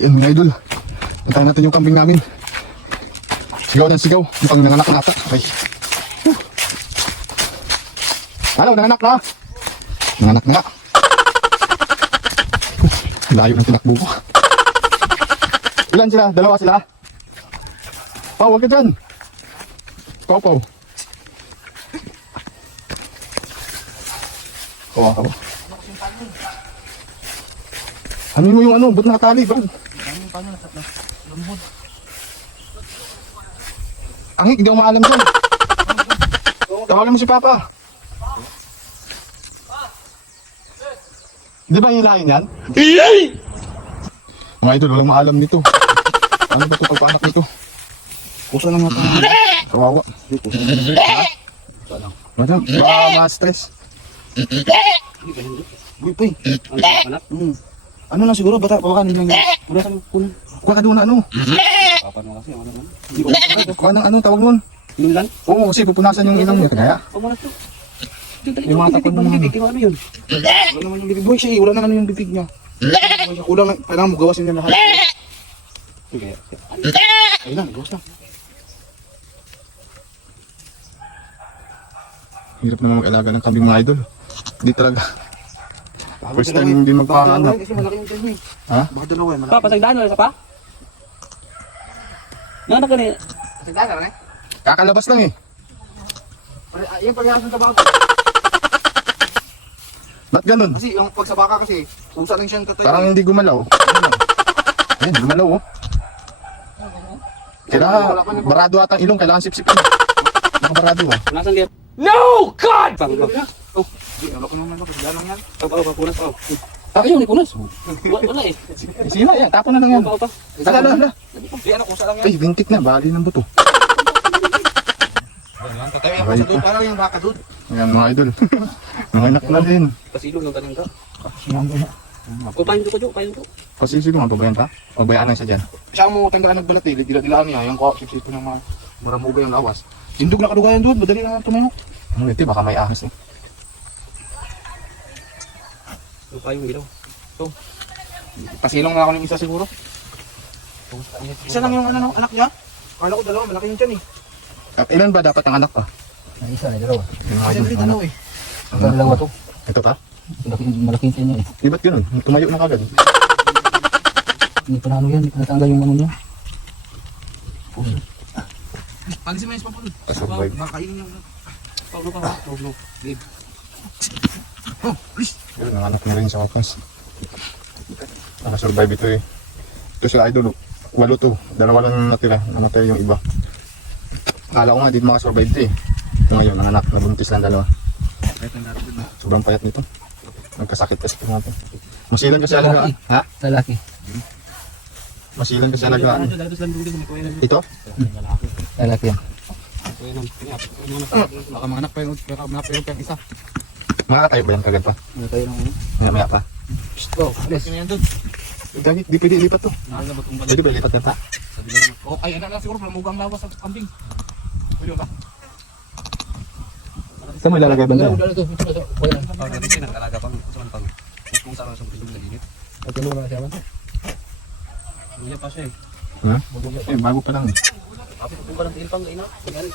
Yan mga idol. Puntahan natin yung kambing namin. Sigaw ng sigaw. Mukhang nanganak na ata. Hello, nanganak na. Nanganak na Layo ng tinakbo ko. Ilan sila? Dalawa sila? Pao, huwag ka dyan. Pao, pao. Kawa ka ba? Ano mo yung ano? Ba't nakatali, bro? Angik, hindi ako maalam dyan. Tawagan mo si Papa. Di ba hilahin yan? Mga idol, walang maalam nito. Ano ba ito pagpaanak nito? Kusa lang natin. Kawawa. Madam, baka ma-stress. Uy, uy. Anak? Hmm. Ano lang siguro, bata, pawakanin lang yan. Wala kang kunin. Kuha ka doon na ano. Papa mo kasi, ano lang. Hindi ko Kuha ng ano, tawag nun. Lang? Oo, kasi pupunasan yung ilong niya. Malas to. Yung mga tapon ng mo. ano yun? Wala naman yung bibig. Boy, siya, eh, wala naman yung bibig niya. Siya, Kulang lang, kailangan mo gawasin niya lahat. Sige. Ayun lang, gawas lang. hirap naman mag-alaga ng kambing mga idol. Hindi talaga. First time hindi magpahanap. Kasi malaki yung tiyan eh. Ha? Baka dalawa, eh, malaki. Pa, pasagdaan wala sa pa? Nana ka ni. Pasagdaan ka rin? Kakalabas lang eh. Yung paghihas ng tabako. Ba't ganun? Kasi yung pag sa baka kasi, usa lang siyang katayo. Parang hindi gumalaw. Ayun, gumalaw oh. Kailangan, barado ata ang ilong, kailangan sipsipin. Nakabarado ah. Nasaan kaya? No! God! Oh, di, ano ko naman? Pasagdaan lang yan. Pag pag punas pa. Ah, yun, ipunas. Wala, wala eh. Sila yan, tapo na lang yan. Ala, ala. Di, ano, kusa lang yan. Ay, vintik na, bali ng buto. Katayo yung kusa doon, parang yung baka doon. Ayan mga idol. Nanganak na din. Pasilong ng tanong ka. O, pahin ko, Jo, pahin ko. Kasi siguro nga, babayan pa? O bayaan na isa dyan. Siya mo tanggalan nagbalat eh, dila-dilaan niya, yung ko, sipsipin ng mga maramuga yung lawas. Tindog na kadugayan doon, madali lang tumayo. Ano ito, baka may ahas eh. O, pahin ilaw. Pasilong na ako ng isa siguro. Isa lang yung ano, anak niya. Kala ko dalawa, malaki yung tiyan eh. At ilan ba dapat ang anak pa? Ay, isa, ay, dalawa. Yung dali ano? dalawa eh. Ang dalawa to. Ito pa? Malaki, malaking sa inyo eh. Di ba't ganun? Tumayo na kagad. Hindi pa na ano yan, hindi pa natanggal yung ano niya. Palisin mo yung. Survive. Makainin yung... Pag ka ha. Oh, no. Babe. Yun, ang anak na rin sa wakas. Nakasurvive ito eh. Ito sila idol. oh. Walo to. Dalawa lang natira. Namatay yung iba. Akala ko nga di makasurvive ito eh. Ito ngayon, ang anak. Nabuntis lang dalawa. Sobrang payat nito. Nagkasakit kasi ito natin. Masilan kasi alagaan. Ha? Lalaki. Masilan kasi alagaan. Ano, dito. Ito? Lalaki yan. Baka mga anak pa yung, isa. Makakatayo ba yan kagad pa? Ano tayo ng ano? Maya maya pa. Oh, alis. Sino yan doon? Dahil di pwede ilipat to. Pwede ba ilipat yan pa? Oh, ay, anak lang siguro, malamugang lawas sa kambing. Pwede ba? Saan mo ilalagay ba na? dalawa to. Ito, ito. Wala. Oh, dati siya nakalaga pang saan pang. Kung saan sa na ginit. At tulungan na siya man. Hindi pa siya eh. Ha? Eh, bago pa lang. Kapit kung ba ng tilpang ina? Yan,